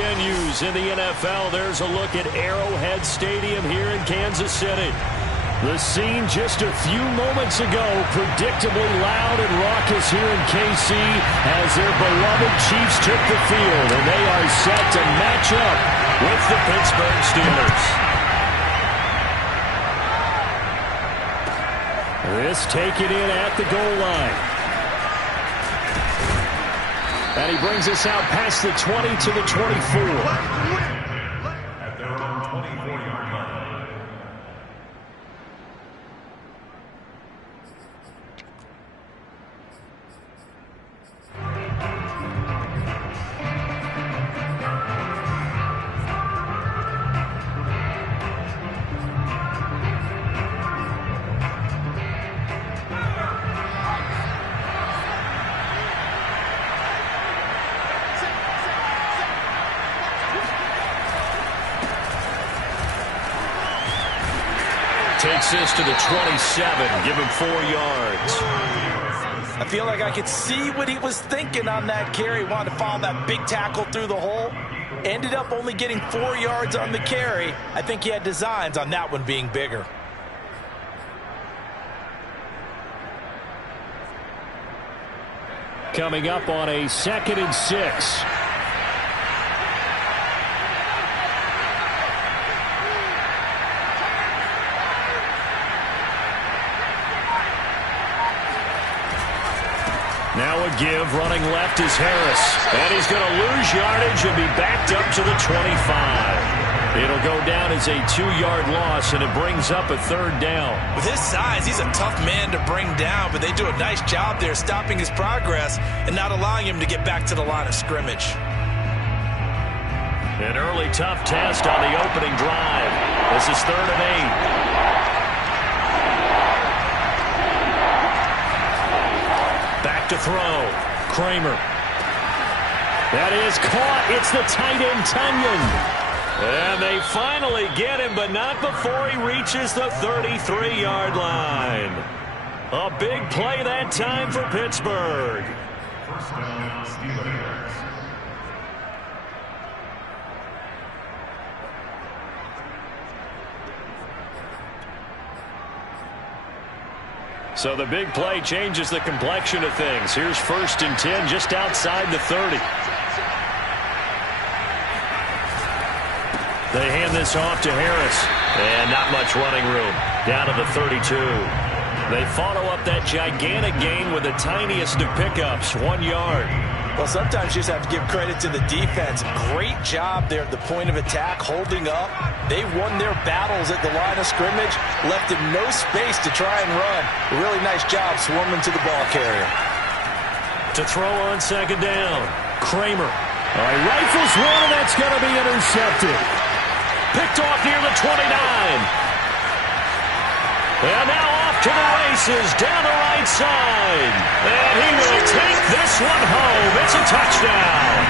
venues in the NFL. There's a look at Arrowhead Stadium here in Kansas City. The scene just a few moments ago, predictably loud and raucous here in KC as their beloved Chiefs took the field, and they are set to match up with the Pittsburgh Steelers. This taken in at the goal line. And he brings us out past the 20 to the 24. Takes this to the 27, give him 4 yards. I feel like I could see what he was thinking on that carry. Wanted to follow that big tackle through the hole. Ended up only getting 4 yards on the carry. I think he had designs on that one being bigger. Coming up on a 2nd and 6. Now a give, running left is Harris. And he's going to lose yardage and be backed up to the 25. It'll go down as a 2-yard loss, and it brings up a 3rd down. With his size, he's a tough man to bring down, but they do a nice job there stopping his progress and not allowing him to get back to the line of scrimmage. An early tough test on the opening drive. This is 3rd and 8. To throw. Kramer. That is caught. It's the tight end, Tunyon. And they finally get him, but not before he reaches the 33-yard line. A big play that time for Pittsburgh. First down, Steelers. So the big play changes the complexion of things. Here's 1st and 10 just outside the 30. They hand this off to Harris. And not much running room. Down to the 32. They follow up that gigantic gain with the tiniest of pickups, 1 yard. Well, sometimes you just have to give credit to the defense. Great job there at the point of attack, holding up. They won their battles at the line of scrimmage, left him no space to try and run. A really nice job swarming to the ball carrier. To throw on 2nd down, Kramer. All right, rifles one, and that's going to be intercepted. Picked off near the 29. And now off to the races down the right side. And he will take this one home. It's a touchdown.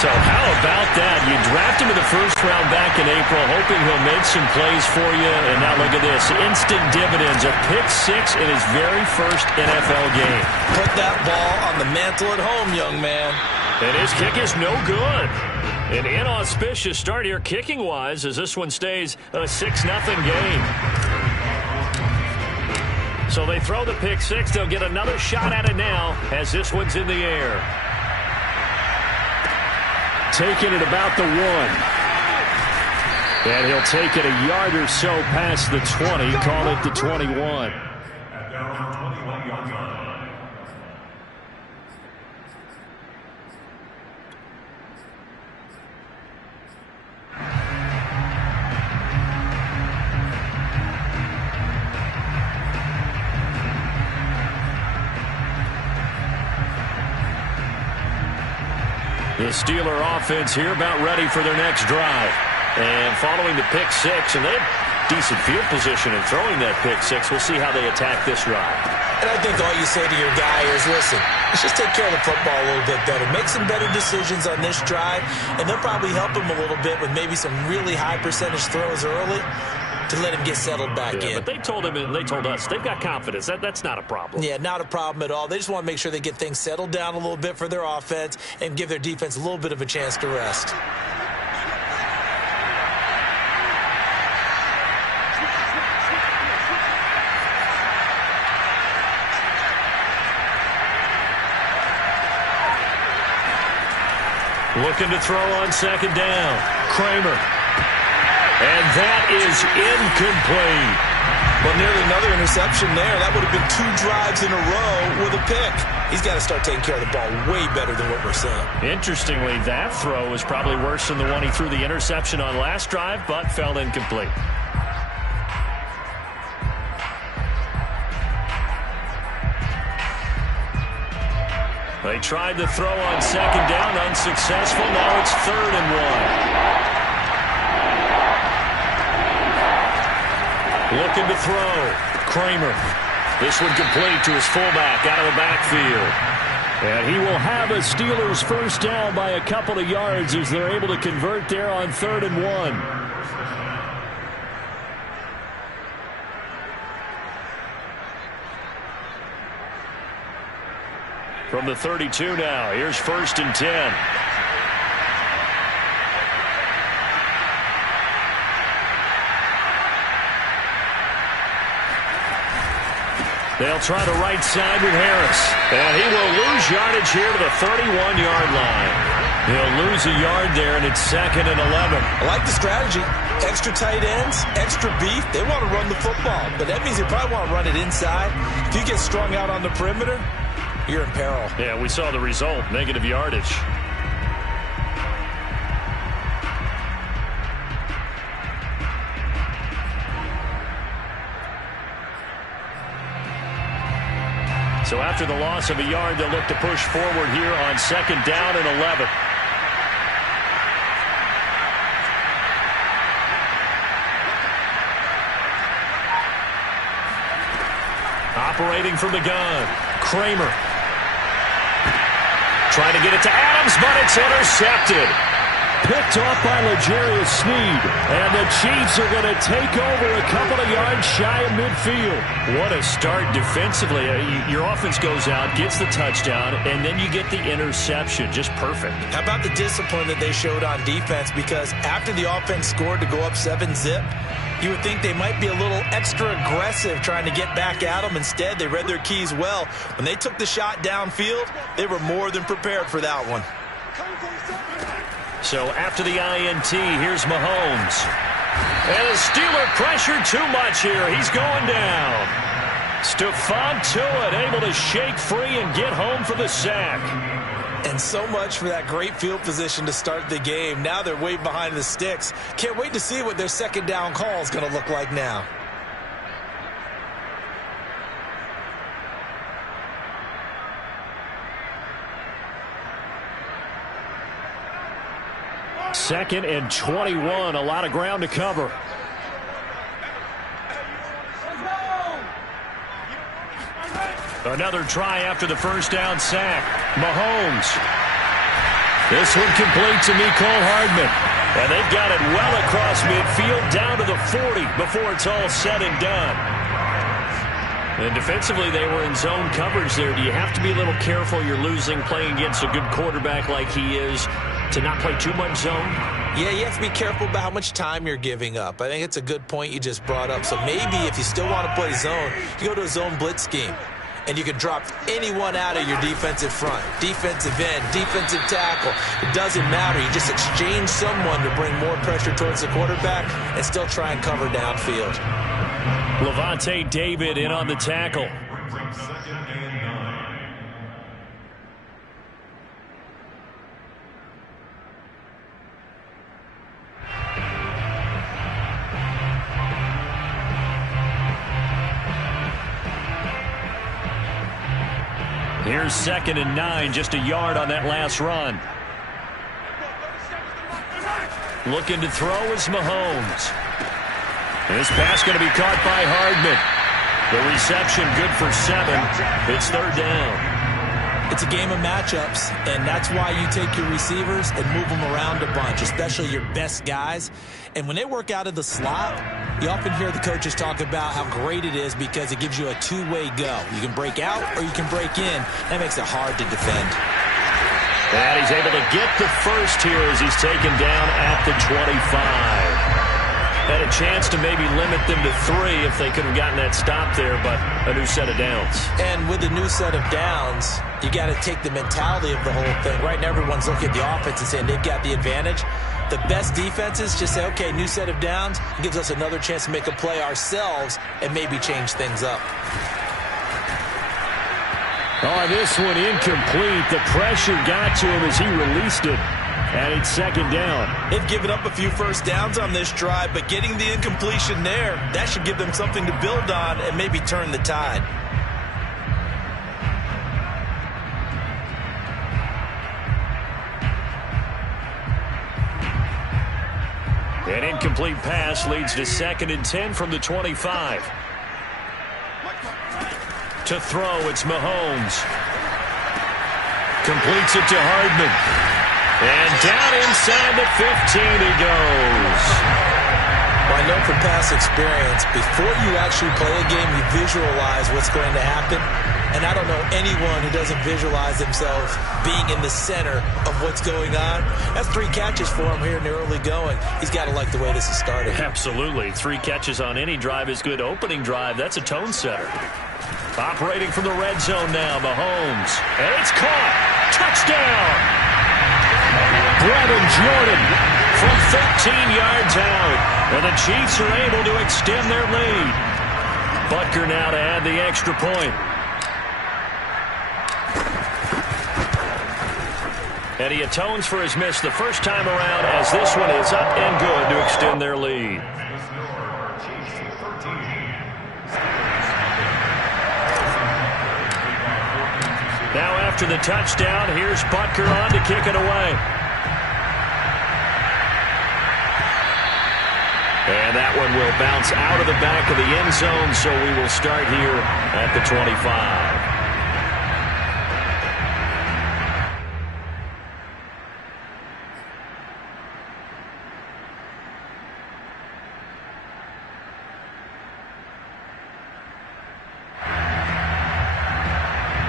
So how about that? You draft him in the 1st round back in April, hoping he'll make some plays for you. And now look at this. Instant dividends. A pick 6 in his very first NFL game. Put that ball on the mantle at home, young man. And his kick is no good. An inauspicious start here kicking-wise as this one stays a 6-0 game. So they throw the pick 6. They'll get another shot at it now as this one's in the air. Taking it about the 1. And he'll take it a yard or so past the 20. Call it the 21. The Steeler offense here about ready for their next drive. And following the pick 6, and they have decent field position in throwing that pick 6. We'll see how they attack this drive. And I think all you say to your guy is, listen, let's just take care of the football a little bit better. Make some better decisions on this drive, and they'll probably help him a little bit with maybe some really high percentage throws early. to let him get settled back in. But they told him and they told us they've got confidence. That's not a problem. Yeah, not a problem at all. They just want to make sure they get things settled down a little bit for their offense and give their defense a little bit of a chance to rest. Looking to throw on second down. Kramer. And that is incomplete. Well, nearly another interception there. That would have been 2 drives in a row with a pick. He's got to start taking care of the ball way better than what we're seeing. Interestingly, that throw was probably worse than the one he threw the interception on last drive, but fell incomplete. They tried to throw on second down, unsuccessful. Now it's 3rd and 1. Looking to throw. Kramer. This one complete to his fullback out of the backfield. And he will have a Steelers first down by a couple of yards as they're able to convert there on 3rd and 1. From the 32 now, here's 1st and 10. They'll try the right side with Harris. And he will lose yardage here to the 31-yard line. He'll lose a yard there, and it's 2nd and 11. I like the strategy. Extra tight ends, extra beef. They want to run the football, but that means they probably want to run it inside. If you get strung out on the perimeter, you're in peril. Yeah, we saw the result, negative yardage. So after the loss of a yard, they'll look to push forward here on 2nd down and 11. Operating from the gun, Kramer. Trying to get it to Adams, but it's intercepted. Picked off by L'Jarius Sneed. And the Chiefs are going to take over a couple of yards shy of midfield. What a start defensively. Your offense goes out, gets the touchdown, and then you get the interception. Just perfect. How about the discipline that they showed on defense? Because after the offense scored to go up 7-zip, you would think they might be a little extra aggressive trying to get back at them. Instead, they read their keys well. When they took the shot downfield, they were more than prepared for that one. So after the INT, here's Mahomes. And the Steeler pressure too much here. He's going down. Stephon Tuitt able to shake free and get home for the sack. And so much for that great field position to start the game. Now they're way behind the sticks. Can't wait to see what their 2nd down call is going to look like now. Second and 21, a lot of ground to cover. Another try after the first down sack. Mahomes. This one complete to Mecole Hardman. And they've got it well across midfield down to the 40 before it's all said and done. And defensively, they were in zone coverage there. Do you have to be a little careful? You're losing playing against a good quarterback like he is to not play too much zone? Yeah, you have to be careful about how much time you're giving up. I think it's a good point you just brought up. So maybe if you still want to play zone, you go to a zone blitz scheme. And you can drop anyone out of your defensive front. Defensive end, defensive tackle. It doesn't matter. You just exchange someone to bring more pressure towards the quarterback and still try and cover downfield. Levante David in on the tackle. Here's 2nd and 9, just a yard on that last run. Looking to throw is Mahomes. This pass going to be caught by Hardman. The reception good for 7. It's 3rd down. It's a game of matchups, and that's why you take your receivers and move them around a bunch, especially your best guys. And when they work out of the slot, you often hear the coaches talk about how great it is because it gives you a two-way go. You can break out or you can break in. That makes it hard to defend. And he's able to get the first here as he's taken down at the 25. Had a chance to maybe limit them to 3 if they could have gotten that stop there, but a new set of downs. And with a new set of downs, you got to take the mentality of the whole thing. Right now, everyone's looking at the offense and saying they've got the advantage. The best defenses just say, okay, new set of downs. It gives us another chance to make a play ourselves and maybe change things up. Oh, this one incomplete. The pressure got to him as he released it. And it's second down. They've given up a few first downs on this drive, but getting the incompletion there, that should give them something to build on and maybe turn the tide. An incomplete pass leads to 2nd and 10 from the 25. To throw, it's Mahomes. Completes it to Hardman. And down inside the 15 he goes. Well, I know from past experience, before you actually play a game, you visualize what's going to happen. And I don't know anyone who doesn't visualize themselves being in the center of what's going on. That's 3 catches for him here in the early going. He's got to like the way this is starting. Absolutely. 3 catches on any drive is good. Opening drive, that's a tone setter. Operating from the red zone now, Mahomes. And it's caught. Touchdown. Brevin Jordan from 13 yards out. And the Chiefs are able to extend their lead. Butker now to add the extra point. And he atones for his miss the first time around as this one is up and good to extend their lead. Now after the touchdown, here's Butker on to kick it away. And that one will bounce out of the back of the end zone, so we will start here at the 25.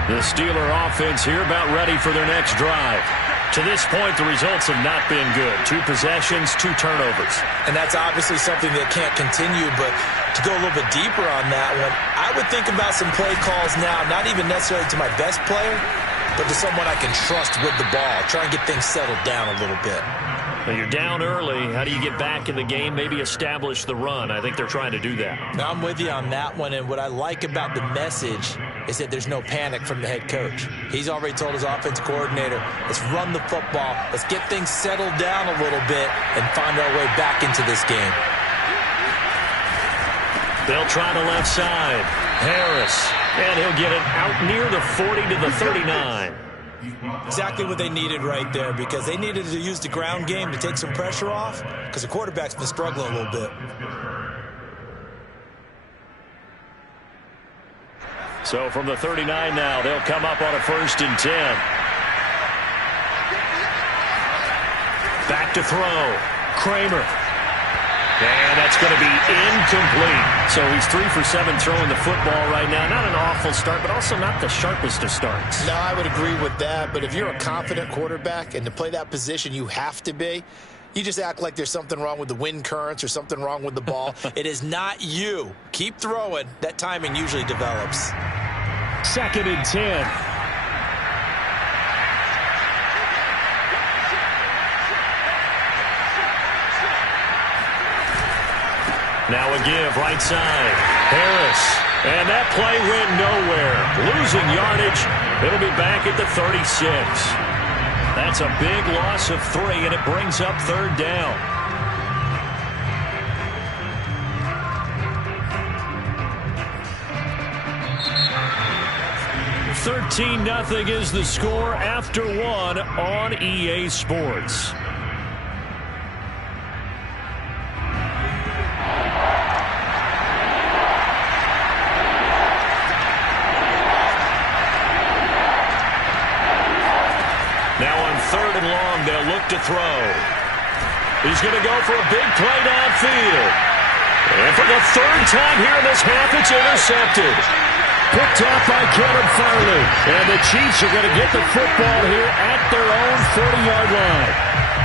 The Steeler offense here about ready for their next drive. To this point, the results have not been good. 2 possessions, 2 turnovers. And that's obviously something that can't continue, but to go a little bit deeper on that one, I would think about some play calls now, not even necessarily to my best player, but to someone I can trust with the ball. Try and get things settled down a little bit. Well, you're down early. How do you get back in the game? Maybe establish the run. I think they're trying to do that. Now, I'm with you on that one, and what I like about the message is that there's no panic from the head coach. He's already told his offensive coordinator, let's run the football, let's get things settled down a little bit and find our way back into this game. They'll try the left side. Harris, and he'll get it out near the 40 to the 39. Exactly what they needed right there, because they needed to use the ground game to take some pressure off, because the quarterback's been struggling a little bit. So from the 39 now, they'll come up on a 1st and 10. Back to throw. Kramer. And that's going to be incomplete. So he's 3 for 7 throwing the football right now. Not an awful start, but also not the sharpest of starts. No, I would agree with that. But if you're a confident quarterback and to play that position you have to be, you just act like there's something wrong with the wind currents or something wrong with the ball. It is not you. Keep throwing. That timing usually develops. 2nd and 10. Now a give, right side. Harris. And that play went nowhere. Losing yardage. It'll be back at the 36. That's a big loss of 3, and it brings up 3rd down. $13-0 is the score after 1 on EA Sports. throw. He's going to go for a big play downfield. And for the third time here in this half, it's intercepted. Picked off by Kevin Farley. And the Chiefs are going to get the football here at their own 40-yard line.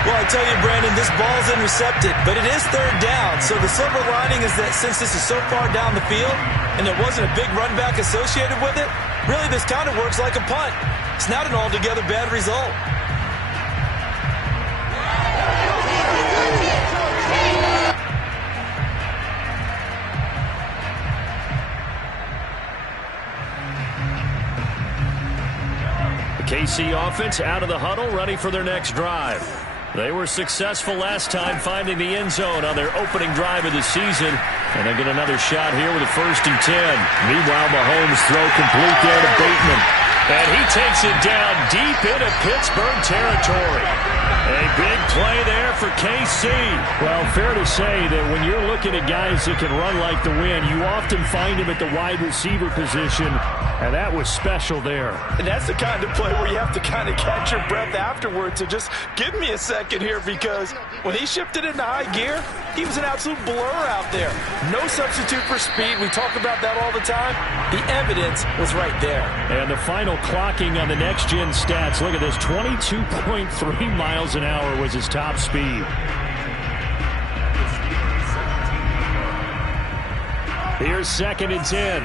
Well, I tell you, Brandon, this ball's intercepted, but it is third down. So the silver lining is that since this is so far down the field and there wasn't a big run back associated with it, really this kind of works like a punt. It's not an altogether bad result. KC offense out of the huddle, ready for their next drive. They were successful last time finding the end zone on their opening drive of the season, and they get another shot here with a 1st and 10. Meanwhile, Mahomes throw complete there to Bateman, and he takes it down deep into Pittsburgh territory. A big play there for KC. Well, fair to say that when you're looking at guys that can run like the wind, you often find him at the wide receiver position, and that was special there. And that's the kind of play where you have to kind of catch your breath afterwards. So just give me a second here, because when he shifted into high gear, he was an absolute blur out there. No substitute for speed. We talk about that all the time. The evidence was right there. And the final clocking on the next-gen stats. Look at this, 22.3 miles an hour was his top speed. Here's 2nd and 10.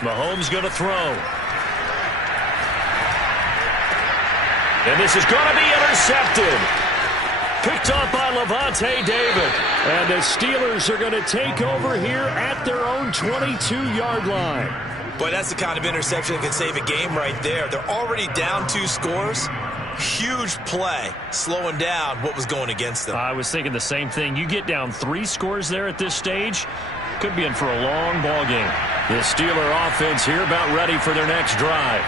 Mahomes going to throw. And this is going to be intercepted. Picked off by Levante David. And the Steelers are going to take over here at their own 22-yard line. Boy, that's the kind of interception that can save a game right there. They're already down 2 scores. Huge play, slowing down what was going against them. I was thinking the same thing. You get down 3 scores there at this stage, could be in for a long ball game. The Steeler offense here about ready for their next drive.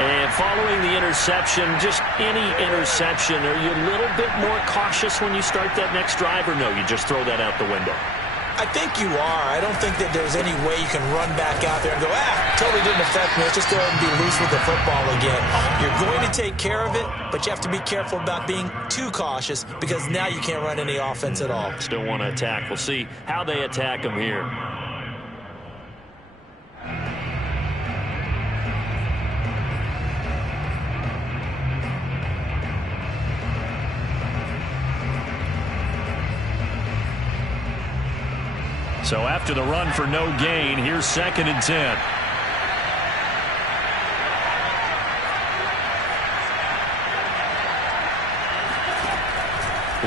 And following the interception, just any interception, are you a little bit more cautious when you start that next drive, or no, you just throw that out the window? I think you are. I don't think that there's any way you can run back out there and go, totally didn't affect me. Let's just go ahead and be loose with the football again. You're going to take care of it, but you have to be careful about being too cautious, because now you can't run any offense at all. Still want to attack. We'll see how they attack them here. So after the run for no gain, here's 2nd and 10.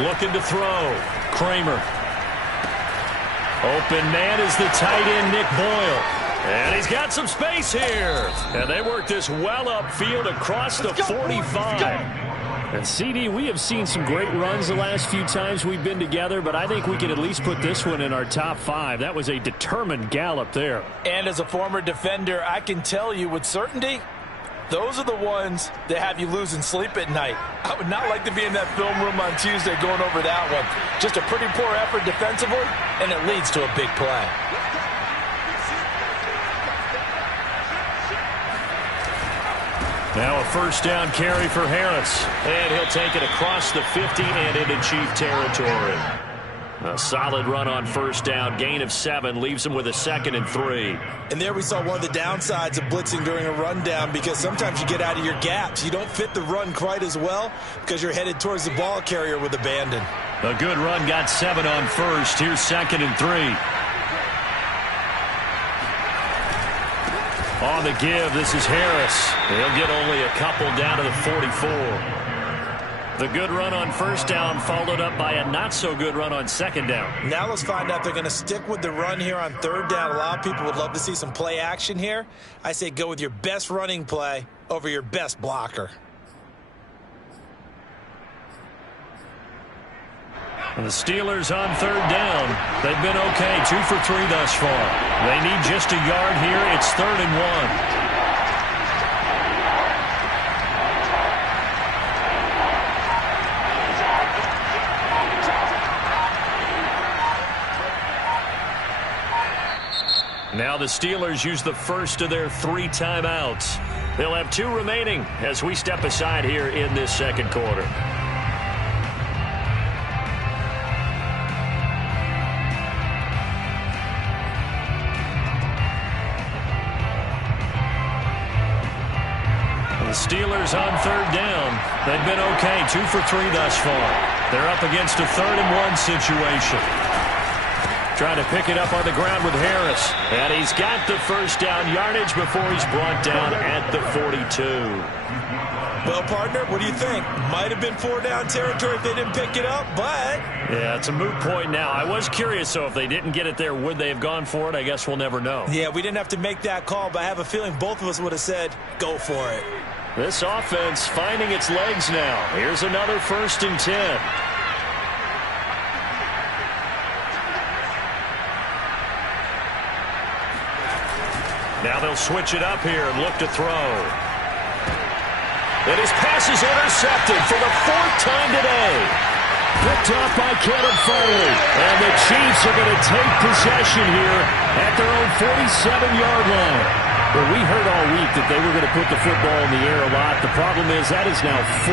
Looking to throw. Kramer. Open man is the tight end, Nick Boyle. And he's got some space here. And they work this well upfield across the 45. And, CD, we have seen some great runs the last few times we've been together, but I think we can at least put this one in our top 5. That was a determined gallop there. And as a former defender, I can tell you with certainty, those are the ones that have you losing sleep at night. I would not like to be in that film room on Tuesday going over that one. Just a pretty poor effort defensively, and it leads to a big play. Now a 1st down carry for Harris. And he'll take it across the 50 and into Chief territory. A solid run on 1st down. Gain of 7 leaves him with a 2nd and 3. And there we saw one of the downsides of blitzing during a rundown, because sometimes you get out of your gaps. You don't fit the run quite as well because you're headed towards the ball carrier with abandon. A good run, got 7 on 1st. Here's 2nd and 3. On the give, this is Harris. He'll get only a couple down to the 44. The good run on 1st down followed up by a not-so-good run on 2nd down. Now let's find out they're going to stick with the run here on 3rd down. A lot of people would love to see some play action here. I say go with your best running play over your best blocker. And the Steelers on 3rd down. They've been okay, 2 for 3 thus far. They need just a yard here. It's 3rd and 1. Now the Steelers use the first of their 3 timeouts. They'll have 2 remaining as we step aside here in this second quarter. The Steelers on 3rd down. They've been okay, 2 for 3 thus far. They're up against a 3rd-and-1 situation. Trying to pick it up on the ground with Harris. And he's got the first down yardage before he's brought down at the 42. Well, partner, what do you think? Might have been 4-down territory if they didn't pick it up, but... Yeah, it's a moot point now. I was curious, so if they didn't get it there, would they have gone for it? I guess we'll never know. Yeah, we didn't have to make that call, but I have a feeling both of us would have said, go for it. This offense finding its legs now. Here's another 1st and 10. Now they'll switch it up here and look to throw. And his pass is intercepted for the 4th time today. Picked off by Kevin Foley. And the Chiefs are going to take possession here at their own 47-yard line. Well, we heard all week that they were going to put the football in the air a lot. The problem is that is now 4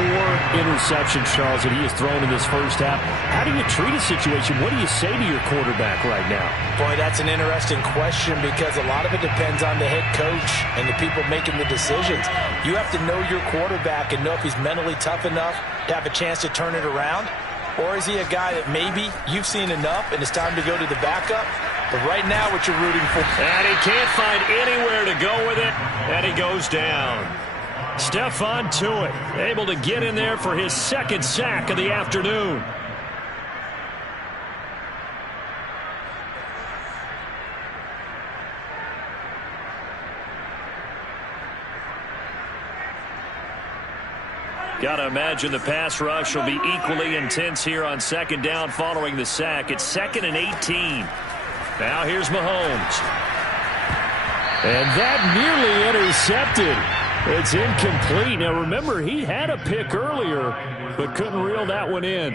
interceptions, Charles, that he has thrown in this first half. How do you treat a situation? What do you say to your quarterback right now? Boy, that's an interesting question because a lot of it depends on the head coach and the people making the decisions. You have to know your quarterback and know if he's mentally tough enough to have a chance to turn it around. Or is he a guy that maybe you've seen enough and it's time to go to the backup? But right now, what you're rooting for. And he can't find anywhere to go with it, and he goes down. Stephon Tuitt able to get in there for his 2nd sack of the afternoon. Got to imagine the pass rush will be equally intense here on 2nd down following the sack. It's 2nd and 18. Now here's Mahomes. And that nearly intercepted. It's incomplete. Now remember, he had a pick earlier, but couldn't reel that one in.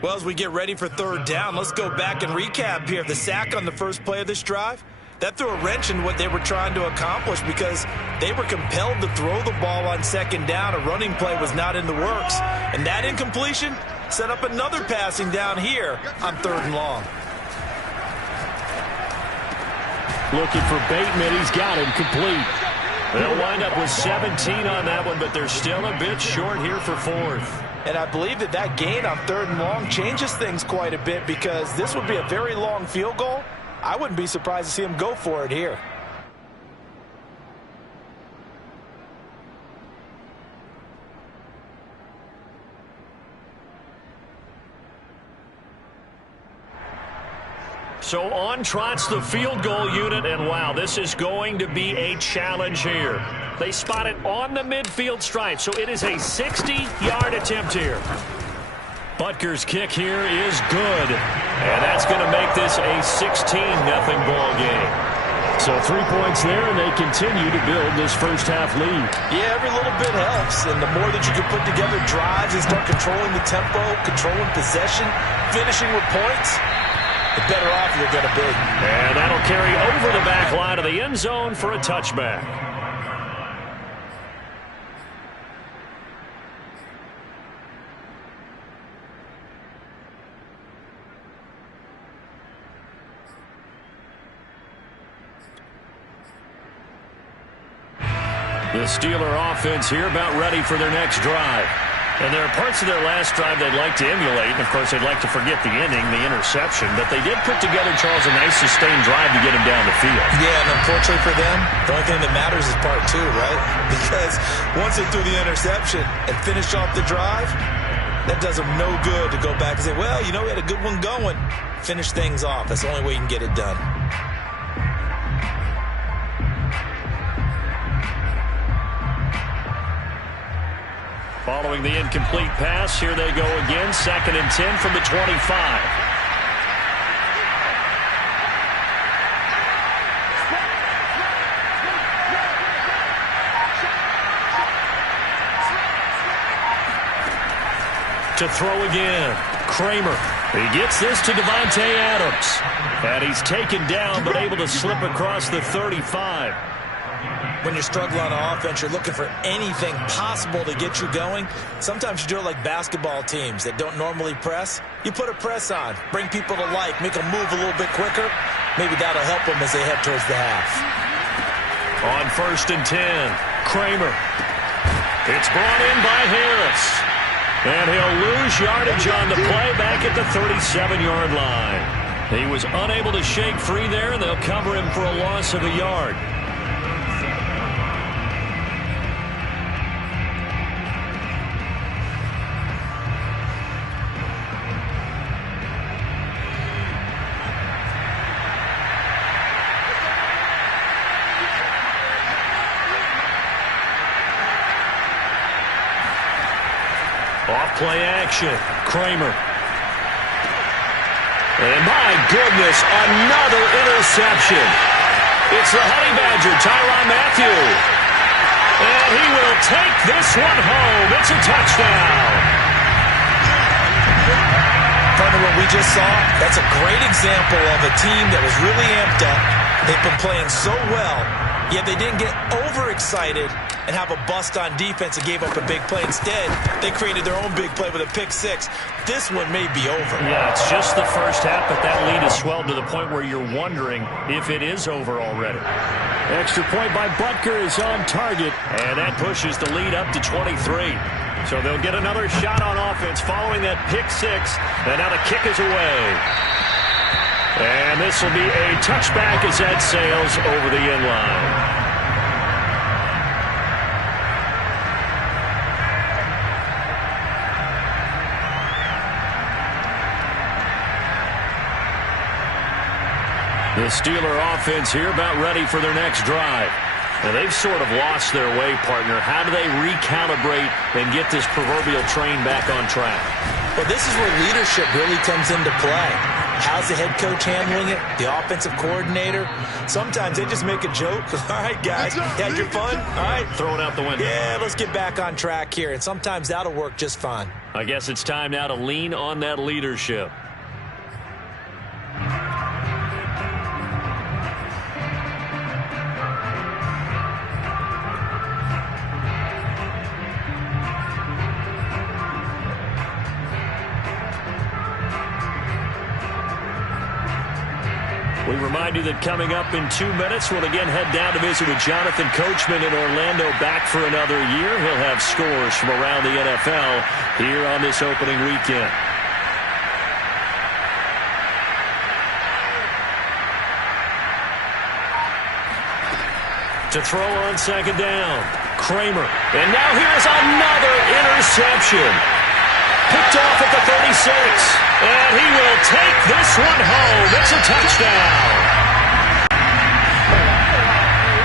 Well, as we get ready for 3rd down, let's go back and recap here. The sack on the first play of this drive, that threw a wrench in what they were trying to accomplish because they were compelled to throw the ball on 2nd down. A running play was not in the works. And that incompletion set up another passing down here on 3rd and long. Looking for Bateman. He's got him complete. They'll wind up with 17 on that one, but they're still a bit short here for 4th. And I believe that gain on 3rd and long changes things quite a bit because this would be a very long field goal. I wouldn't be surprised to see him go for it here. So on trots the field goal unit, and wow, this is going to be a challenge here. They spot it on the midfield stripe, so it is a 60-yard attempt here. Butker's kick here is good, and that's going to make this a 16-0 ball game. So 3 points there, and they continue to build this first-half lead. Yeah, every little bit helps, and the more that you can put together drives and start controlling the tempo, controlling possession, finishing with points, the better off you're going to be. And that'll carry over the back line of the end zone for a touchback. The Steeler offense here about ready for their next drive. And there are parts of their last drive they'd like to emulate. And, of course, they'd like to forget the ending, the interception. But they did put together, Charles, a nice sustained drive to get him down the field. Yeah, and unfortunately for them, the only thing that matters is part 2, right? Because once they threw the interception and finished off the drive, that does them no good to go back and say, well, you know, we had a good one going. Finish things off. That's the only way you can get it done. Following the incomplete pass, here they go again. 2nd and 10 from the 25. To throw again. Kramer. He gets this to Devontae Adams. And he's taken down but able to slip across the 35. when you're struggling on offense, you're looking for anything possible to get you going. Sometimes you do it like basketball teams that don't normally press. You put a press on, bring people to life, make them move a little bit quicker. Maybe that'll help them as they head towards the half. On 1st and 10, Kramer. It's brought in by Harris. And he'll lose yardage on the play back at the 37-yard line. He was unable to shake free there, and they'll cover him for a loss of a yard. Off-play action, Kramer. And my goodness, another interception. It's the Honey Badger, Tyrann Mathieu. And he will take this one home. It's a touchdown. Partner, what we just saw, that's a great example of a team that was really amped up. They've been playing so well, yet they didn't get overexcited and have a bust on defense and gave up a big play. Instead, they created their own big play with a pick six. This one may be over. Yeah, it's just the first half, but that lead has swelled to the point where you're wondering if it is over already. Extra point by Butker is on target, and that pushes the lead up to 23. So they'll get another shot on offense following that pick six, and now the kick is away. And this will be a touchback as that sails over the end line. The Steeler offense here about ready for their next drive. Now they've sort of lost their way, partner. How do they recalibrate and get this proverbial train back on track? Well, this is where leadership really comes into play. How's the head coach handling it? The offensive coordinator? Sometimes they just make a joke. All right, guys, you had your fun? All right. Throw it out the window. Yeah, let's get back on track here. And sometimes that'll work just fine. I guess it's time now to lean on that leadership. We remind you that coming up in 2 minutes, we'll again head down to visit with Jonathan Coachman in Orlando, back for another year. He'll have scores from around the NFL here on this opening weekend. To throw on second down, Kramer. And now here's another interception. Picked off at the 36. And he will take this one home. It's a touchdown.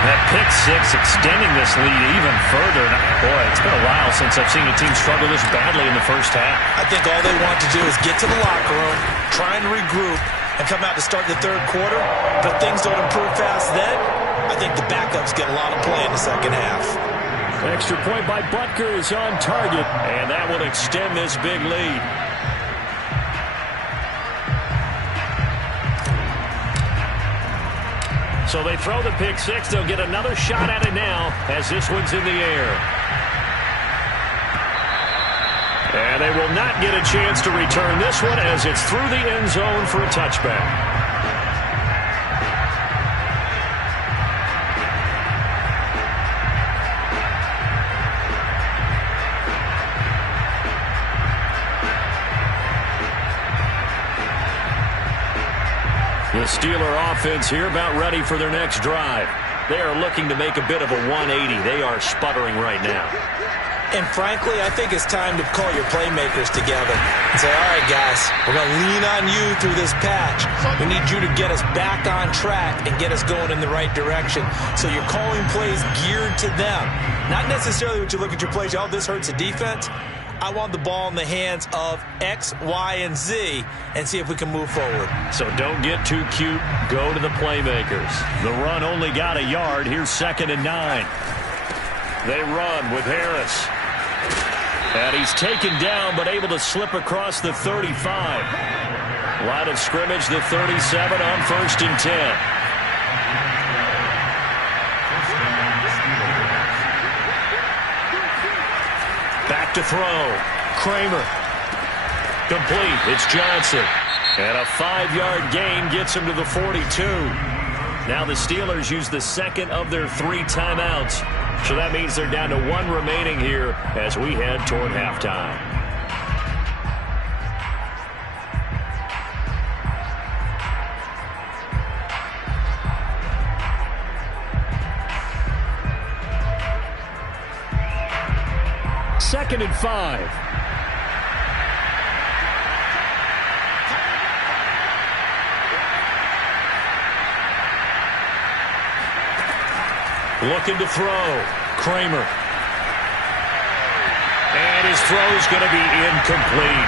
That pick six extending this lead even further. Boy, it's been a while since I've seen a team struggle this badly in the first half. I think all they want to do is get to the locker room, try and regroup, and come out to start the third quarter. But if things don't improve fast then, I think the backups get a lot of play in the second half. Extra point by Butker is on target, and that will extend this big lead. So they throw the pick six. They'll get another shot at it now as this one's in the air. And they will not get a chance to return this one as it's through the end zone for a touchback. The Steeler offense here about ready for their next drive. They are looking to make a bit of a 180. They are sputtering right now. And frankly, I think it's time to call your playmakers together and say, all right, guys, we're going to lean on you through this patch. We need you to get us back on track and get us going in the right direction. So you're calling plays geared to them. Not necessarily when you look at your plays, oh, this hurts the defense. I want the ball in the hands of X, Y, and Z and see if we can move forward. So don't get too cute. Go to the playmakers. The run only got a yard. Here's 2nd and 9. They run with Harris. And he's taken down but able to slip across the 35. Line of scrimmage, the 37 on 1st and 10. Back to throw. Kramer. Complete. It's Johnson. And a 5-yard gain gets him to the 42. Now the Steelers use the second of their 3 timeouts. So that means they're down to 1 remaining here as we head toward halftime. Second and 5. Looking to throw. Kramer. And his throw is going to be incomplete.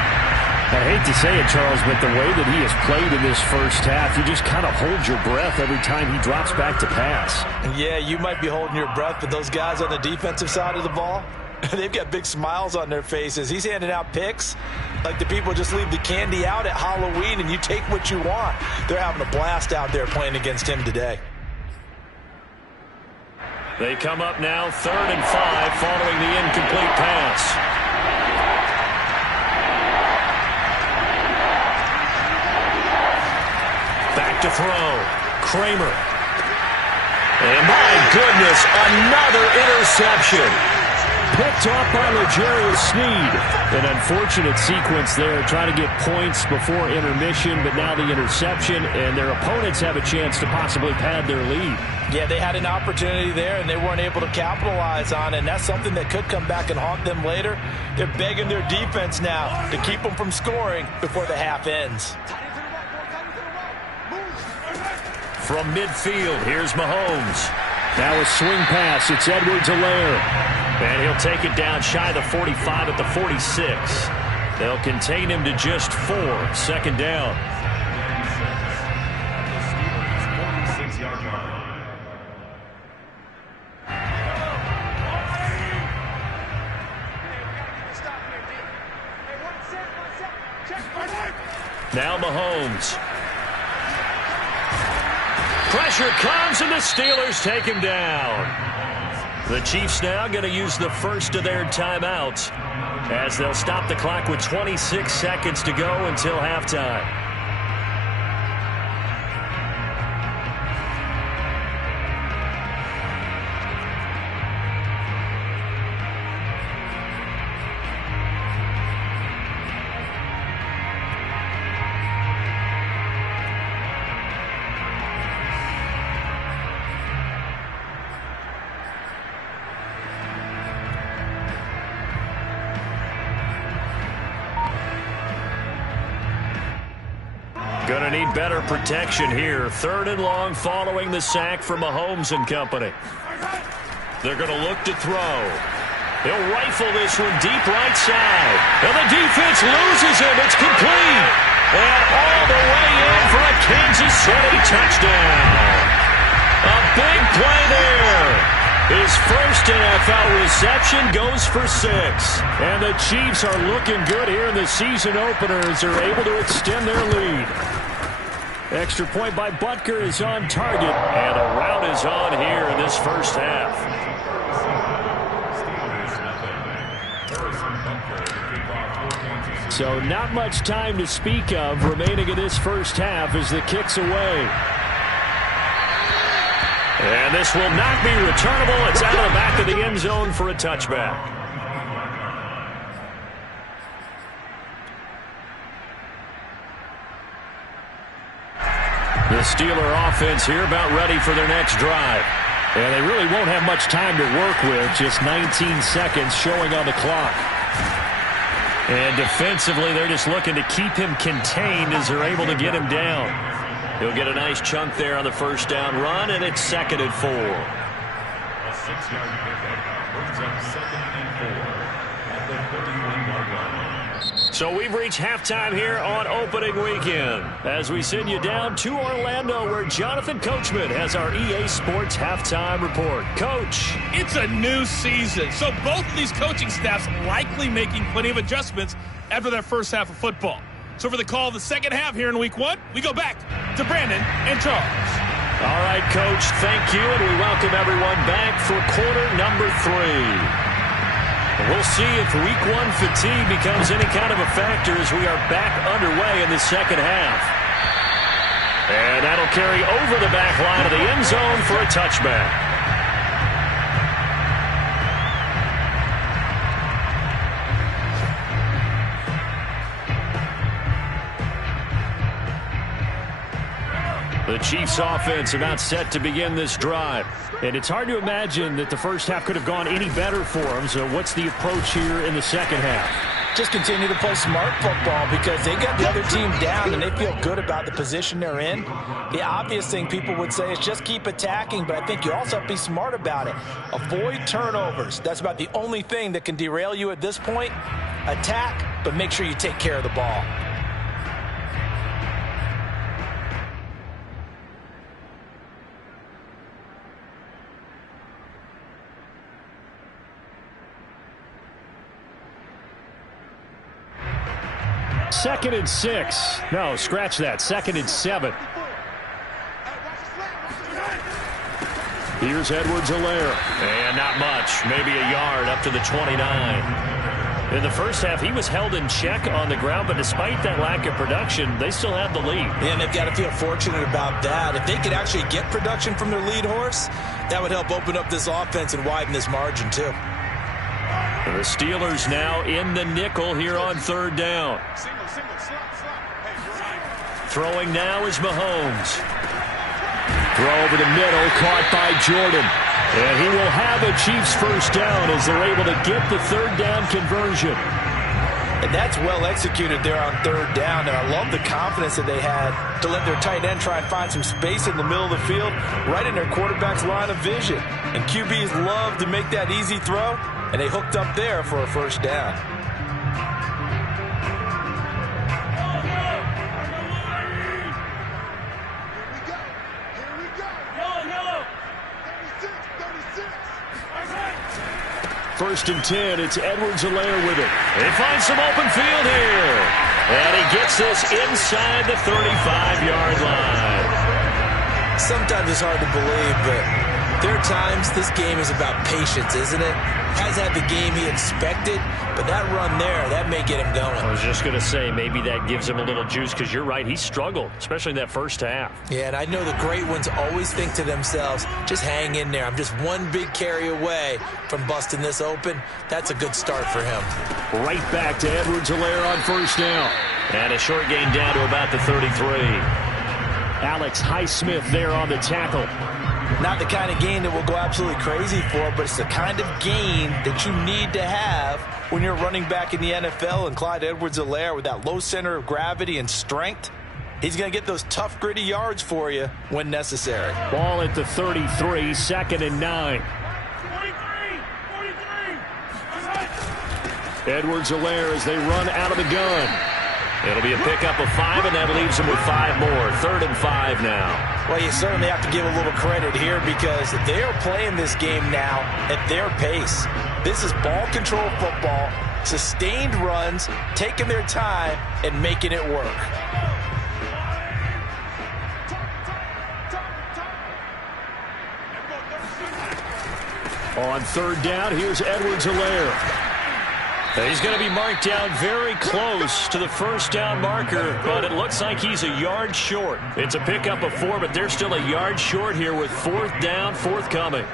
I hate to say it, Charles, but the way that he has played in this first half, you just kind of hold your breath every time he drops back to pass. Yeah, you might be holding your breath, but those guys on the defensive side of the ball, they've got big smiles on their faces. He's handing out picks like the people just leave the candy out at Halloween and you take what you want. They're having a blast out there playing against him today. They come up now, 3rd and 5, following the incomplete pass. Back to throw. Kramer. And my goodness, another interception. Picked off by L'Jarius Sneed. An unfortunate sequence there, trying to get points before intermission, but now the interception, and their opponents have a chance to possibly pad their lead. Yeah, they had an opportunity there, and they weren't able to capitalize on it, and that's something that could come back and haunt them later. They're begging their defense now to keep them from scoring before the half ends. From midfield, here's Mahomes. Now a swing pass. It's Edwards-Helaire. And he'll take it down shy of the 45 at the 46. They'll contain him to just 4. 2nd down. Now Mahomes. Pressure comes, and the Steelers take him down. The Chiefs now going to use the first of their timeouts as they'll stop the clock with 26 seconds to go until halftime. Gonna need better protection here. 3rd and long following the sack from Mahomes and company. They're gonna look to throw. He'll rifle this one deep right side. And the defense loses him. It's complete. And all the way in for a Kansas City touchdown. A big play there. His first NFL reception goes for 6. And the Chiefs are looking good here in the season opener as they're able to extend their lead. Extra point by Butker is on target. And a rout is on here in this first half. So not much time to speak of remaining in this first half as the kick's away. And this will not be returnable. It's out of the back of the end zone for a touchback. The Steeler offense here about ready for their next drive. And they really won't have much time to work with. Just 19 seconds showing on the clock. And defensively, they're just looking to keep him contained as they're able to get him down. He'll get a nice chunk there on the first down run, and it's 2nd and 4. A 6-yard pickup brings up 2nd and 4 at the 31-yard line. So we've reached halftime here on opening weekend as we send you down to Orlando where Jonathan Coachman has our EA Sports halftime report. Coach. It's a new season, so both of these coaching staffs likely making plenty of adjustments after their first half of football. So for the call of the second half here in week 1, we go back to Brandon and Charles. All right, Coach, thank you, and we welcome everyone back for quarter number 3. We'll see if Week 1 fatigue becomes any kind of a factor as we are back underway in the second half. And that'll carry over the back line of the end zone for a touchback. The Chiefs offense about set to begin this drive. And it's hard to imagine that the first half could have gone any better for them. So what's the approach here in the second half? Just continue to play smart football because they got the other team down and they feel good about the position they're in. The obvious thing people would say is just keep attacking, but I think you also have to be smart about it. Avoid turnovers. That's about the only thing that can derail you at this point. Attack, but make sure you take care of the ball. Second and 6. No, scratch that. Second and 7. Here's Edwards-Helaire. And not much. Maybe a yard up to the 29. In the first half, he was held in check on the ground, but despite that lack of production, they still have the lead. And they've got to feel fortunate about that. If they could actually get production from their lead horse, that would help open up this offense and widen this margin, too. The Steelers now in the nickel here on third down. Throwing now is Mahomes. Throw over the middle, caught by Jordan. And he will have a Chiefs first down as they're able to get the third down conversion. And that's well executed there on third down. And I love the confidence that they had to let their tight end try and find some space in the middle of the field, right in their quarterback's line of vision. And QBs love to make that easy throw, and they hooked up there for a first down. First and 10, it's Edwards-Helaire with it. They find some open field here. And he gets this inside the 35-yard line. Sometimes it's hard to believe, but there are times this game is about patience, isn't it? Has had the game he expected, but that run there, that may get him going. I was just going to say, maybe that gives him a little juice because you're right, he struggled, especially in that first half. Yeah, and I know the great ones always think to themselves, just hang in there. I'm just one big carry away from busting this open. That's a good start for him. Right back to Edwards-Helaire on first down. And a short gain down to about the 33. Alex Highsmith there on the tackle. Not the kind of gain that we'll go absolutely crazy for, but it's the kind of gain that you need to have when you're running back in the NFL. And Clyde Edwards-Helaire, with that low center of gravity and strength, he's going to get those tough, gritty yards for you when necessary. Ball at the 33, second and 9. Edwards-Helaire as they run out of the gun. It'll be a pickup of 5, and that leaves them with 5 more. Third and 5 now. Well, you certainly have to give a little credit here because they are playing this game now at their pace. This is ball control football, sustained runs, taking their time, and making it work. On third down, here's Edwards-Helaire. He's going to be marked down very close to the first down marker, but it looks like he's a yard short. It's a pickup of 4, but they're still a yard short here with fourth down forthcoming.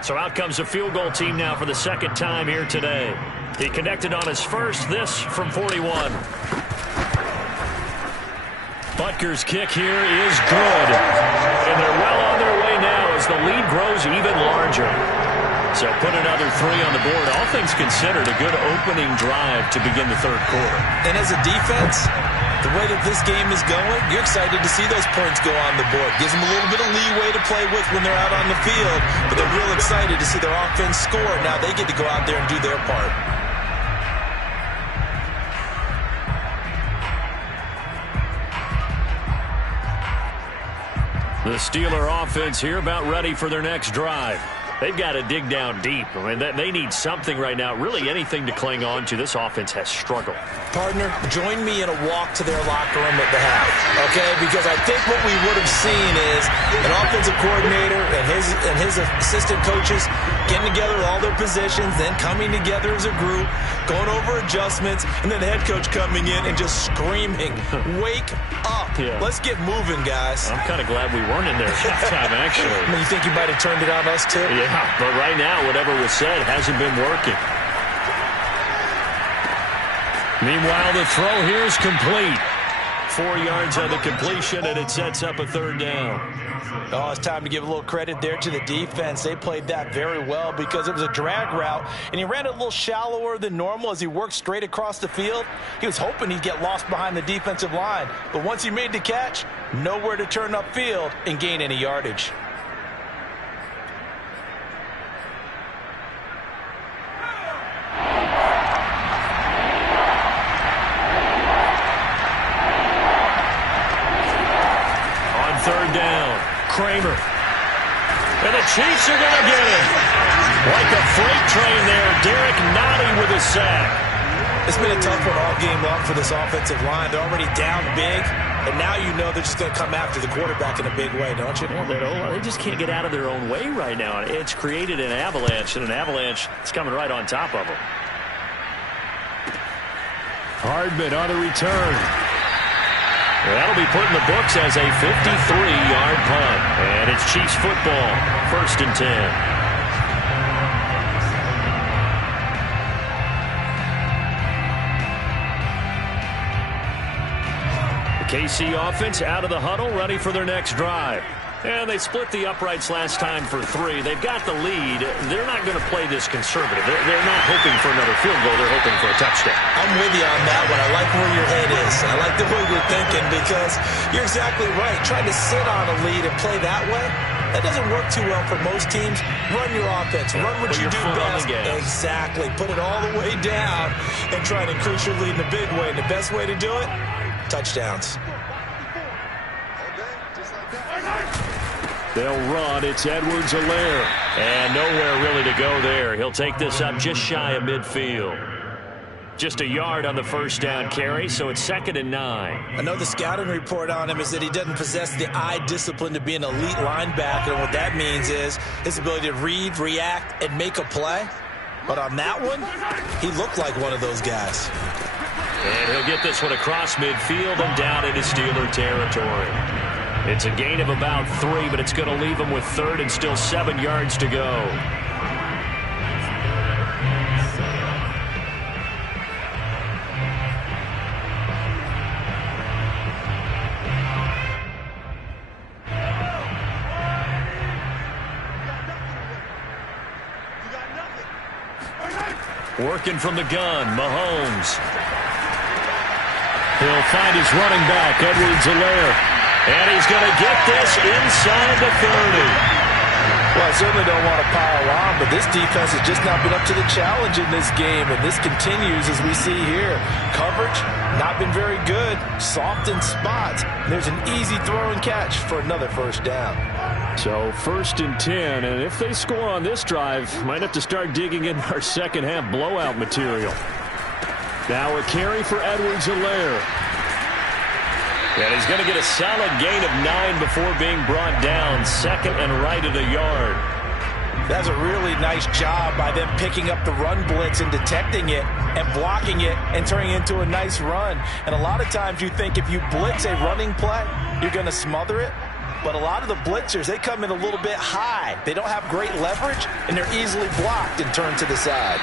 So out comes the field goal team now for the second time here today. He connected on his first, this from 41. Butker's kick here is good. And they're well on their way now as the lead grows even larger. So put another 3 on the board. All things considered, a good opening drive to begin the third quarter. And as a defense, the way that this game is going, you're excited to see those points go on the board. Gives them a little bit of leeway to play with when they're out on the field, but they're real excited to see their offense score. Now they get to go out there and do their part. The Steeler offense here about ready for their next drive. They've got to dig down deep. I mean, they need something right now, really anything to cling on to. This offense has struggled. Partner, join me in a walk to their locker room at the half, okay? Because I think what we would have seen is an offensive coordinator and his assistant coaches getting together with all their positions, then coming together as a group, going over adjustments, and then the head coach coming in and just screaming, "Wake up. Yeah. Let's get moving, guys." I'm kind of glad we weren't in there at halftime, actually. I mean, you think you might have turned it on us, too? Yeah, but right now, whatever was said hasn't been working. Meanwhile, the throw here is complete. 4 yards on the completion, and it sets up a 3rd down. Oh, it's time to give a little credit there to the defense. They played that very well because it was a drag route, and he ran it a little shallower than normal as he worked straight across the field. He was hoping he'd get lost behind the defensive line, but once he made the catch, nowhere to turn upfield and gain any yardage. Kramer. And the Chiefs are going to get him. Like a freight train there, Derek Nottie with a sack. It's been a tough one all game long for this offensive line. They're already down big, and now you know they're just going to come after the quarterback in a big way, don't you? Well, they just can't get out of their own way right now. It's created an avalanche, and an avalanche is coming right on top of them. Hardman on the return. That'll be put in the books as a 53-yard punt. And it's Chiefs football, 1st and 10. The KC offense out of the huddle, ready for their next drive. And they split the uprights last time for 3. They've got the lead. They're not going to play this conservative. They're not hoping for another field goal. They're hoping for a touchdown. I'm with you on that one. I like where your head is. I like the way you're thinking because you're exactly right. Trying to sit on a lead and play that way, that doesn't work too well for most teams. Run your offense. Run what you do best. Exactly. Put it all the way down and try to increase your lead in a big way. And the best way to do it, touchdowns. They'll run. It's Edwards-Helaire. And nowhere really to go there. He'll take this up just shy of midfield. Just a yard on the 1st down carry, so it's 2nd and 9. I know the scouting report on him is that he doesn't possess the eye discipline to be an elite linebacker. And what that means is his ability to read, react, and make a play. But on that one, he looked like one of those guys. And he'll get this one across midfield and down into Steeler territory. It's a gain of about 3, but it's going to leave him with 3rd and still 7 yards to go. Working from the gun, Mahomes. He'll find his running back, Edwards-Helaire. And he's going to get this inside the 30. Well, I certainly don't want to pile on, but this defense has just not been up to the challenge in this game, and this continues as we see here. Coverage, not been very good. Soft in spots. There's an easy throw and catch for another 1st down. So 1st and 10, and if they score on this drive, might have to start digging in our second half blowout material. Now a carry for Edwards-Helaire. And he's going to get a solid gain of 9 before being brought down. 2nd and right at a yard. That's a really nice job by them picking up the run blitz and detecting it and blocking it and turning it into a nice run. And a lot of times you think if you blitz a running play, you're going to smother it. But a lot of the blitzers, they come in a little bit high. They don't have great leverage, and they're easily blocked and turned to the side.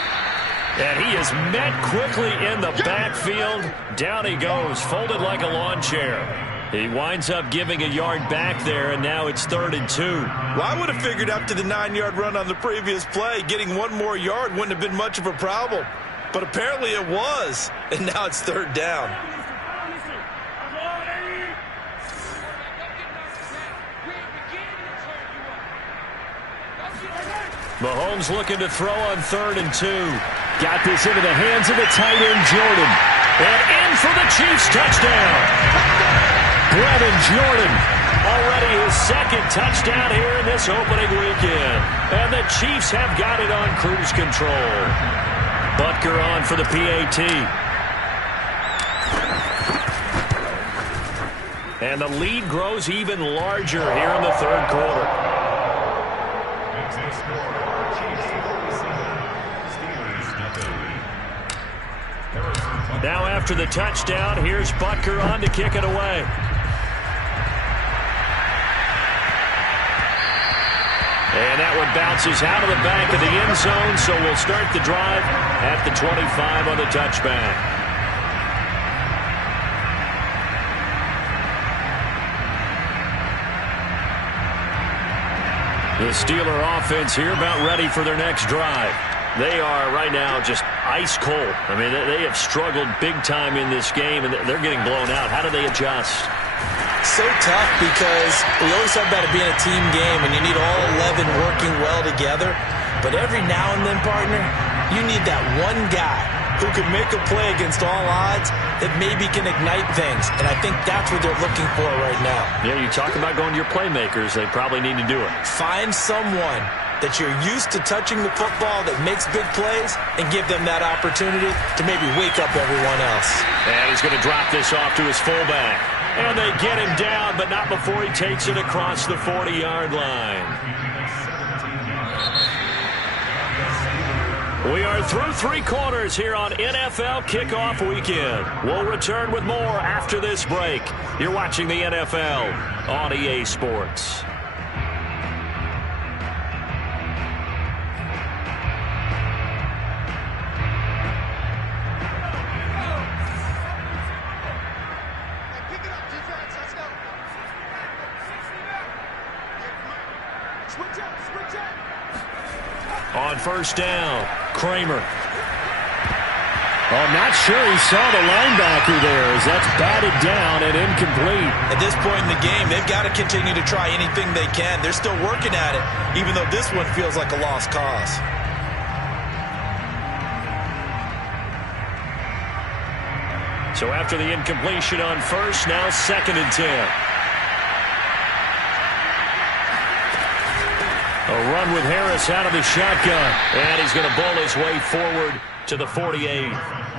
And he is met quickly in the backfield. Down he goes, folded like a lawn chair. He winds up giving a yard back there, and now it's 3rd and 2. Well, I would have figured after the 9-yard run on the previous play, getting 1 more yard wouldn't have been much of a problem. But apparently it was, and now it's 3rd down. Mahomes looking to throw on 3rd and 2. Got this into the hands of the tight end, Jordan. And in for the Chiefs touchdown. Brevin Jordan Already his second touchdown here in this opening weekend. And the Chiefs have got it on cruise control. Butker on for the PAT. And the lead grows even larger here in the third quarter. Now after the touchdown, here's Butker on to kick it away. And that one bounces out of the back of the end zone, so we'll start the drive at the 25 on the touchback. The Steeler offense here about ready for their next drive. They are right now just ice cold. I mean, they have struggled big time in this game, and they're getting blown out. How do they adjust? So tough because we always talk about it being a team game, and you need all 11 working well together. But every now and then, partner, you need that one guy who can make a play against all odds that maybe can ignite things. And I think that's what they're looking for right now. Yeah, you talk about going to your playmakers. They probably need to do it. Find someone that you're used to touching the football that makes big plays and give them that opportunity to maybe wake up everyone else. And he's going to drop this off to his fullback. And they get him down, but not before he takes it across the 40-yard line. We are through three quarters here on NFL Kickoff Weekend. We'll return with more after this break. You're watching the NFL on EA Sports. On first down, Kramer. Oh, not sure he saw the linebacker there as that's batted down and incomplete. At this point in the game, they've got to continue to try anything they can. They're still working at it, even though this one feels like a lost cause. So after the incompletion on first, now 2nd and 10. A run with Harris out of the shotgun. And he's going to bowl his way forward to the 48.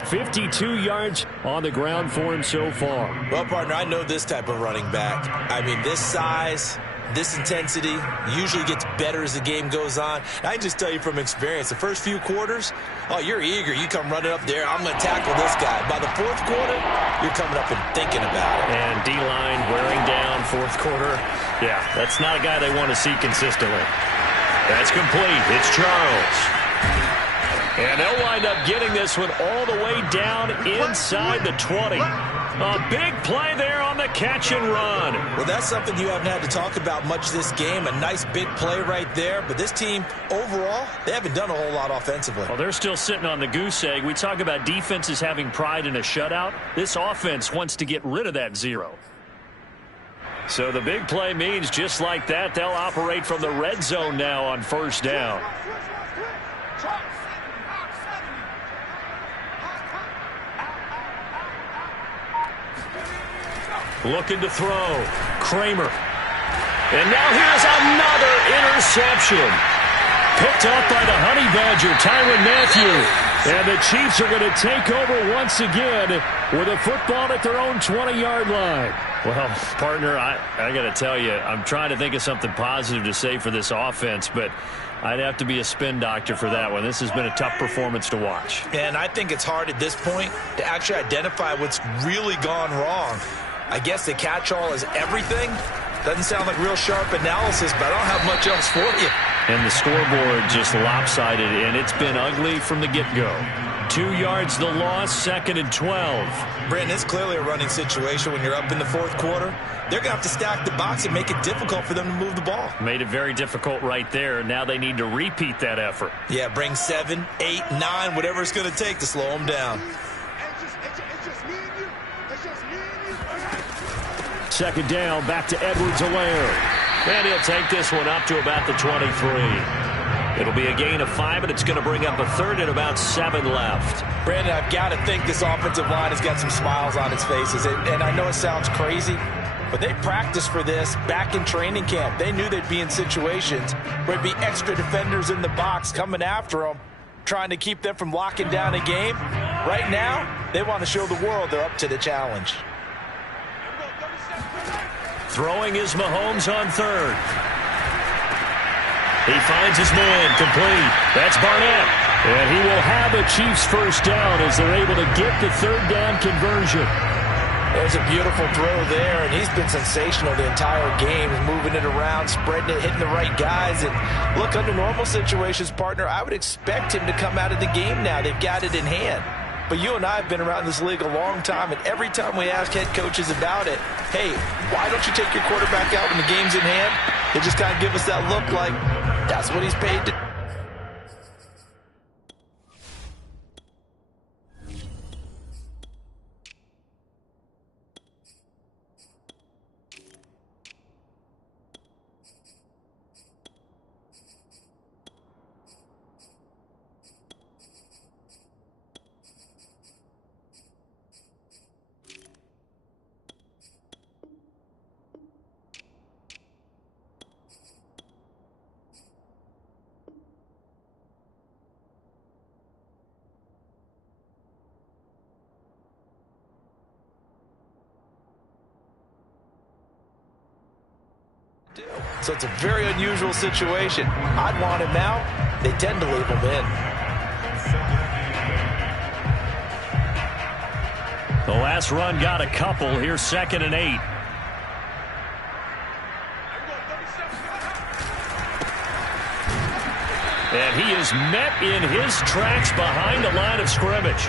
52 yards on the ground for him so far. Well, partner, I know this type of running back. I mean, this size, this intensity usually gets better as the game goes on. And I can just tell you from experience, the first few quarters, oh, you're eager. You come running up there, I'm going to tackle this guy. By the fourth quarter, you're coming up and thinking about it. And D-line wearing down fourth quarter. Yeah, that's not a guy they want to see consistently. That's complete. It's Charles. And they'll wind up getting this one all the way down inside the 20. A big play there on the catch and run. Well, that's something you haven't had to talk about much this game. A nice big play right there. But this team, overall, they haven't done a whole lot offensively. Well, they're still sitting on the goose egg. We talk about defenses having pride in a shutout. This offense wants to get rid of that 0. So the big play means just like that, they'll operate from the red zone now on first down. Looking to throw. Kramer. And now here's another interception. Picked up by the Honey Badger, Tyrann Mathieu. And the Chiefs are going to take over once again with a football at their own 20-yard line. Well, partner, I got to tell you, I'm trying to think of something positive to say for this offense, but I'd have to be a spin doctor for that one. This has been a tough performance to watch. And I think it's hard at this point to actually identify what's really gone wrong. I guess the catch-all is everything. Doesn't sound like real sharp analysis, but I don't have much else for you. And the scoreboard just lopsided, and it's been ugly from the get-go. 2 yards the loss, 2nd and 12. Brandon, it's clearly a running situation when you're up in the fourth quarter. They're going to have to stack the box and make it difficult for them to move the ball. Made it very difficult right there. Now they need to repeat that effort. Yeah, bring 7, 8, 9, whatever it's going to take to slow them down. Second down, back to Edwards-Helaire. And he'll take this one up to about the 23. It'll be a gain of 5, and it's going to bring up a third and about 7 left. Brandon, I've got to think this offensive line has got some smiles on its faces. And I know it sounds crazy, But they practiced for this back in training camp. They knew they'd be in situations where there'd be extra defenders in the box coming after them, trying to keep them from locking down a game. Right now, they want to show the world they're up to the challenge. Throwing is Mahomes on third. He finds his man, complete. That's Barnett. And he will have a Chiefs first down as they're able to get the third down conversion. There's a beautiful throw there, and he's been sensational the entire game, moving it around, spreading it, hitting the right guys. And look, under normal situations, partner, I would expect him to come out of the game now. They've got it in hand. But you and I have been around this league a long time, and every time we ask head coaches about it, hey, why don't you take your quarterback out when the game's in hand? They just kind of give us that look like that's what he's paid to. So it's a very unusual situation. I'd want him out. They tend to leave him in. The last run got a couple. Here's 2nd and 8. And he is met in his tracks behind the line of scrimmage.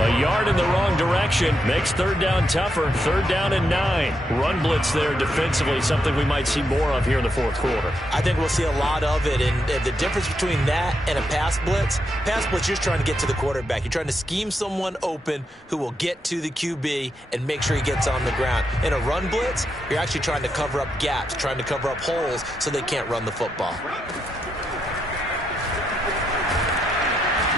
A yard in the wrong direction makes third down tougher. 3rd down and 9. Run blitz there defensively, something we might see more of here in the 4th quarter. I think we'll see a lot of it. And the difference between that and a pass blitz, you're just trying to get to the quarterback. You're trying to scheme someone open who will get to the QB and make sure he gets on the ground. In a run blitz, you're actually trying to cover up gaps, trying to cover up holes so they can't run the football.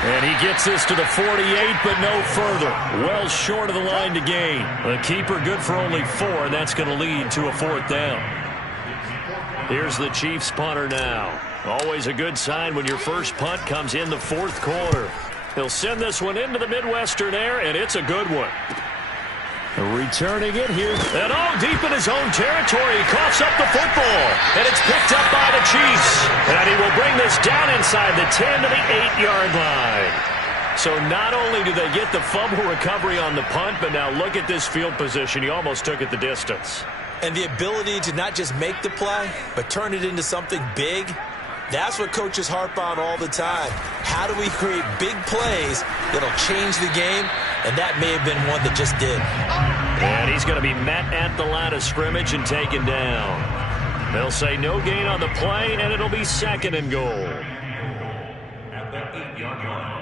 And he gets this to the 48, but no further. Well short of the line to gain. The keeper good for only 4, and that's going to lead to a 4th down. Here's the Chiefs punter now. Always a good sign when your first punt comes in the 4th quarter. He'll send this one into the Midwestern air, and it's a good one. Returning it here. And all deep in his own territory. He coughs up the football. And it's picked up by the Chiefs. And he will bring this down inside the 10 to the 8-yard line. So not only do they get the fumble recovery on the punt, but now look at this field position. He almost took it the distance. And the ability to not just make the play, but turn it into something big. That's what coaches harp on all the time. How do we create big plays that'll change the game? And that may have been one that just did. And he's going to be met at the line of scrimmage and taken down. They'll say no gain on the play, and it'll be 2nd and goal. At the 8-yard line.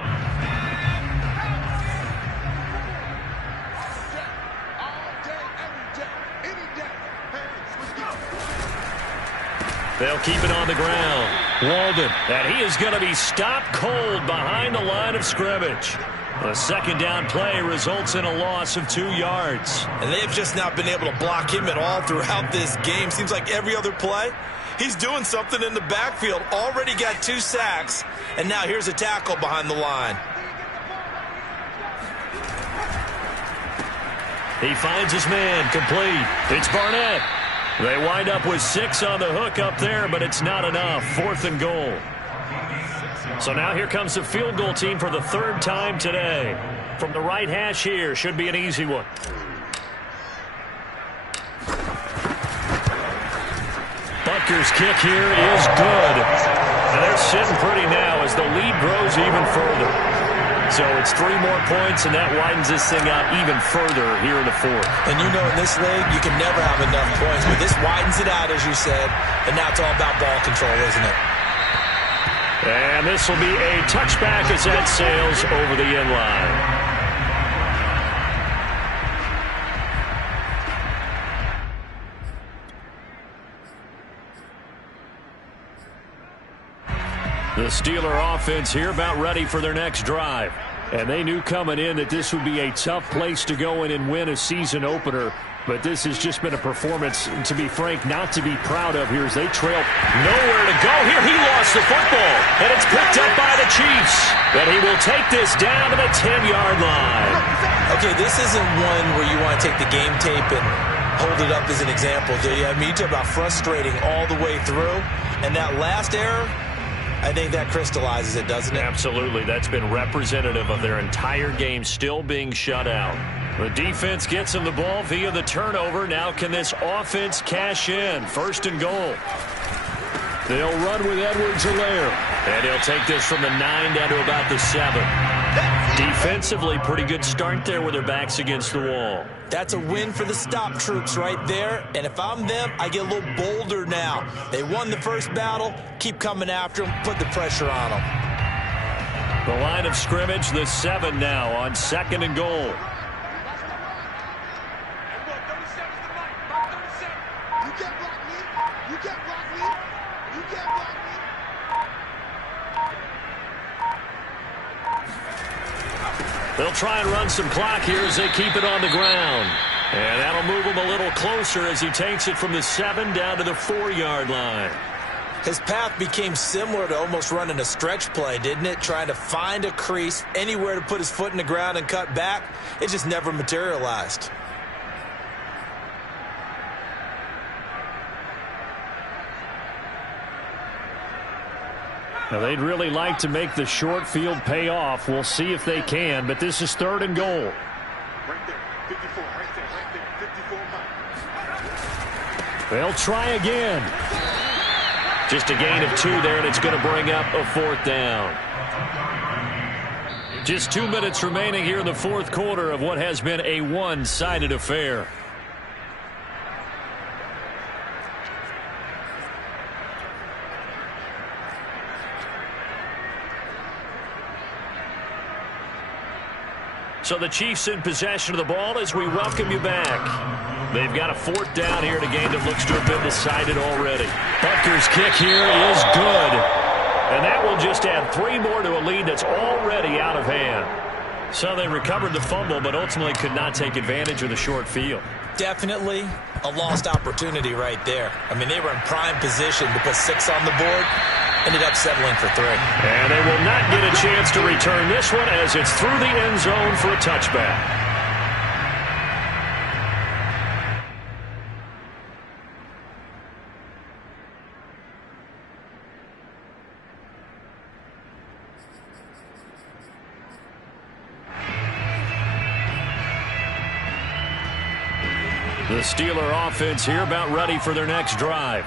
They'll keep it on the ground. Walden, and he is going to be stopped cold behind the line of scrimmage. A 2nd down play results in a loss of 2 yards. And they've just not been able to block him at all throughout this game. Seems like every other play, he's doing something in the backfield. Already got 2 sacks, and now here's a tackle behind the line. He finds his man, complete. It's Barnett. They wind up with 6 on the hook up there, but it's not enough. 4th and goal. So now here comes the field goal team for the 3rd time today. From the right hash here, should be an easy one. Butker's kick here is good. And they're sitting pretty now as the lead grows even further. So it's 3 more points, and that widens this thing out even further here in the 4th. And you know in this league, you can never have enough points, but this widens it out, as you said, and now it's all about ball control, isn't it? And this will be a touchback as that sails over the end line. The Steeler offense here about ready for their next drive. And they knew coming in that this would be a tough place to go in and win a season opener. But this has just been a performance, to be frank, not to be proud of here as they trail. Nowhere to go here. He lost the football, and it's picked up by the Chiefs. But he will take this down to the 10-yard line. Okay, this isn't one where you want to take the game tape and hold it up as an example, do you? I mean, you talk about frustrating all the way through, and that last error, I think that crystallizes it, doesn't it? Absolutely. That's been representative of their entire game still being shut out. The defense gets him the ball via the turnover. Now can this offense cash in? 1st and goal. They'll run with Edwards-Helaire. And he'll take this from the 9 down to about the 7. Defensively, pretty good start there with their backs against the wall. That's a win for the stop troops right there. And if I'm them, I get a little bolder now. They won the first battle. Keep coming after them. Put the pressure on them. The line of scrimmage, the 7 now on 2nd and goal. They'll try and run some clock here as they keep it on the ground. And that'll move him a little closer as he takes it from the 7 down to the 4-yard line. His path became similar to almost running a stretch play, didn't it? Trying to find a crease, anywhere to put his foot in the ground and cut back. It just never materialized. Now, they'd really like to make the short field pay off. We'll see if they can, but this is 3rd and goal. Right there, 54, right there, 54. They'll try again. Just a gain of 2 there, and it's going to bring up a 4th down. Just 2 minutes remaining here in the 4th quarter of what has been a one-sided affair. So the Chiefs in possession of the ball as we welcome you back. They've got a 4th down here in a game that looks to have been decided already. Butker's kick here is good. And that will just add 3 more to a lead that's already out of hand. So they recovered the fumble, but ultimately could not take advantage of the short field. Definitely a lost opportunity right there. I mean, they were in prime position to put 6 on the board. Ended up settling for 3. And they will not get a chance to return this one as it's through the end zone for a touchback. The Steeler offense here about ready for their next drive.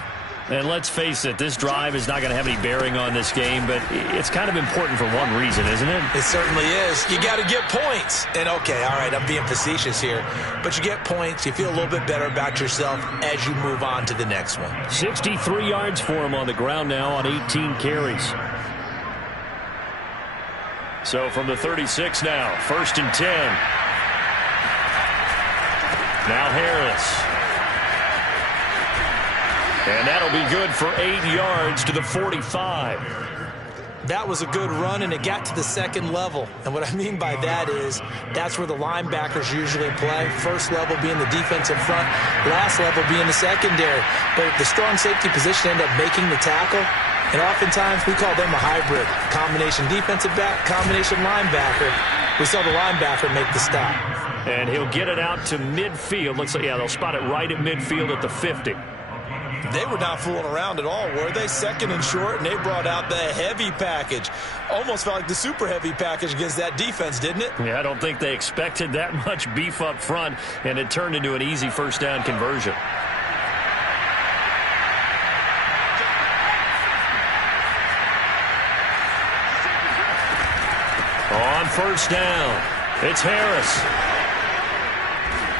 And let's face it, this drive is not going to have any bearing on this game, but it's kind of important for one reason, isn't it? It certainly is. You got to get points. And, okay, all right, I'm being facetious here. But you get points. You feel a little bit better about yourself as you move on to the next one. 63 yards for him on the ground now on 18 carries. So from the 36 now, 1st and 10. Now Harris. And that'll be good for 8 yards to the 45. That was a good run, and it got to the 2nd level. And what I mean by that is that's where the linebackers usually play. First level being the defensive front, last level being the secondary. But the strong safety position ended up making the tackle. And oftentimes we call them a hybrid. Combination defensive back, combination linebacker. We saw the linebacker make the stop. And he'll get it out to midfield. Looks like, yeah, they'll spot it right at midfield at the 50. They were not fooling around at all, were they? 2nd and short, and they brought out the heavy package. Almost felt like the super heavy package against that defense, didn't it? Yeah, I don't think they expected that much beef up front, and it turned into an easy 1st down conversion. On 1st down, it's Harris.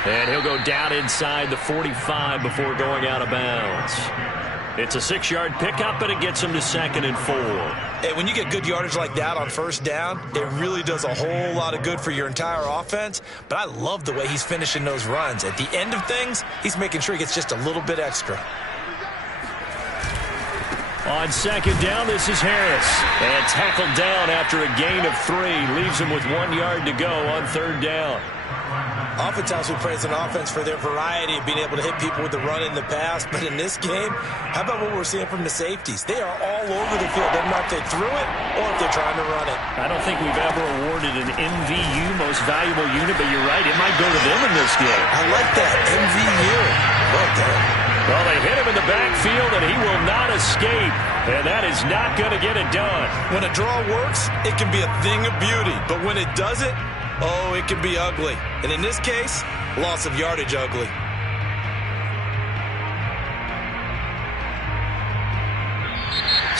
And he'll go down inside the 45 before going out of bounds. It's a 6-yard pickup, and it gets him to 2nd and 4. Hey, when you get good yardage like that on 1st down, it really does a whole lot of good for your entire offense. But I love the way he's finishing those runs. At the end of things, he's making sure he gets just a little bit extra. On second down, this is Harris. And tackled down after a gain of 3. Leaves him with 1 yard to go on third down. Oftentimes we praise an offense for their variety of being able to hit people with the run in the pass. But in this game, how about what we're seeing from the safeties? They are all over the field. Doesn't matter if they threw it or if they're trying to run it. I don't think we've ever awarded an MVU, most valuable unit, but you're right. It might go to them in this game. I like that. MVU. Well done. Well, they hit him in the backfield, and he will not escape. And that is not going to get it done. When a draw works, it can be a thing of beauty. But when it doesn't, oh, it can be ugly. And in this case, loss of yardage ugly.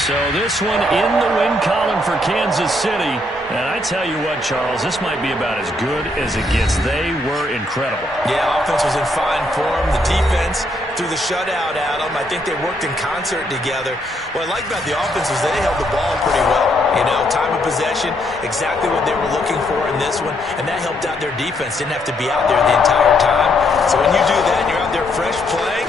So this one in the win column for Kansas City. And I tell you what, Charles, this might be about as good as it gets. They were incredible. Yeah, offense was in fine form. The defense threw the shutout at them. I think they worked in concert together. What I like about the offense was they held the ball pretty well. You know, time of possession, exactly what they were looking for in this one. And that helped out their defense. Didn't have to be out there the entire time. So when you do that and you're out there fresh playing,